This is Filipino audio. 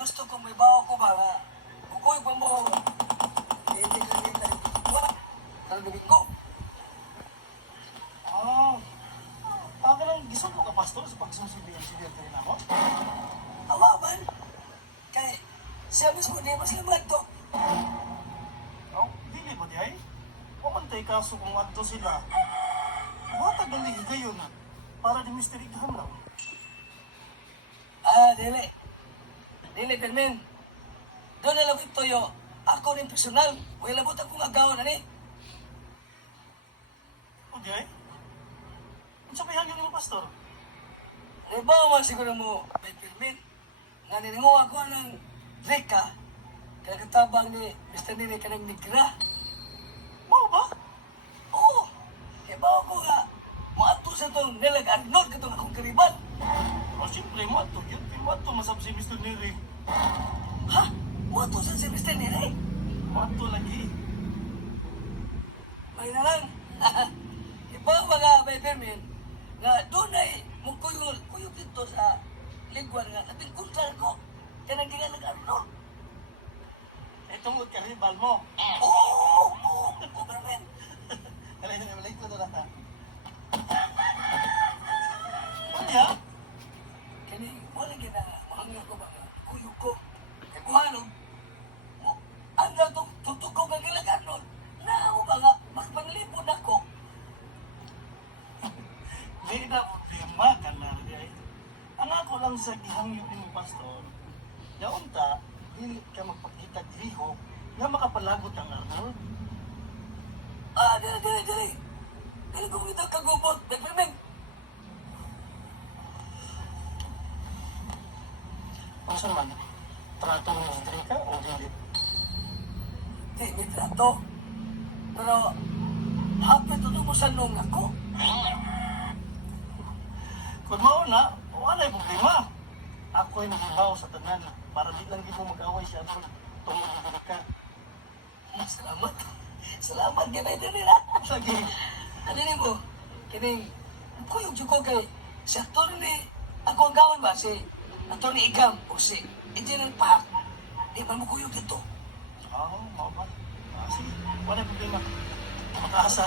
gusto ko may bawa ko ba nga. Kukoy pa mo. Hindi ka rin tayo dito. Karang domingo. Ako lang gisod ko ka, Pastor, sa pagsusubihan-subihan ko rin ako. Awaman. Kay, siya mismo di mas lamad to. Dili ba di ay? Pamantay kaso kung adto sila. Matag ang ligi kayo na, para di misterikahan lang. Dili. Dili, Carmen. Doon na lang ito yo. Ako rin personal. Wala labot akong agaw na ni. O di ay? Ang sabihan yun mo, Pastor. Nabawa siguro mo, may permit. Nga niningo ako ng Reka. Kaya katabang ni Mr. Nini ka ng Nigra. Mao ba? Oo. Nabawa ko nga. Maato sa itong nilag-arnod ka itong akong kariban. O siyempre, mato yun. Mato masab si Mr. Neri. Ha? Maato sa si Mr. Nini? Mato lagi. May na lang. Ibawa nga may permit. Nga doon ay mukuyog dito sa lingwan nga. Labing kuntal ko. Kaya nang nag-arnod. Tungod ka ribal mo. Oo! Oo, Carmen. Alay ko na ha. Ano Kani, wala gina, mahangyo ko ba nga, kuyog ko. Kaya kuhanog, ang natong tutok ko nga gilagan nun, na ako ba nga, magpanglipod ako. Di na problema ka na rin. Ang ako lang sa gihangyo ni Pastor, yaunta, dili ka magpakita diriho nga makapalagot ang Arnold. Dili. Dili ko kita kagubot, Peppermint. Masa man, trato mo diri ka o dili? Di, may trato. Pero, happy to mo sa nung ako. Kung mao na, wala yung problema. Ako'y nagibaw sa tanan para di lang di mo mag-away siya tungkol diri ka. Salamat. Salamat ka na ito nila. Sige. Ano ni mo? Kining, kuyog siya ko kay, si aktor ni, ako ang gawan ba, si aktor ni Igam, o si Engineer Park. Di ba mo kuyog dito? Oo, mao ba? Sige, wala yung problema. Makaasa.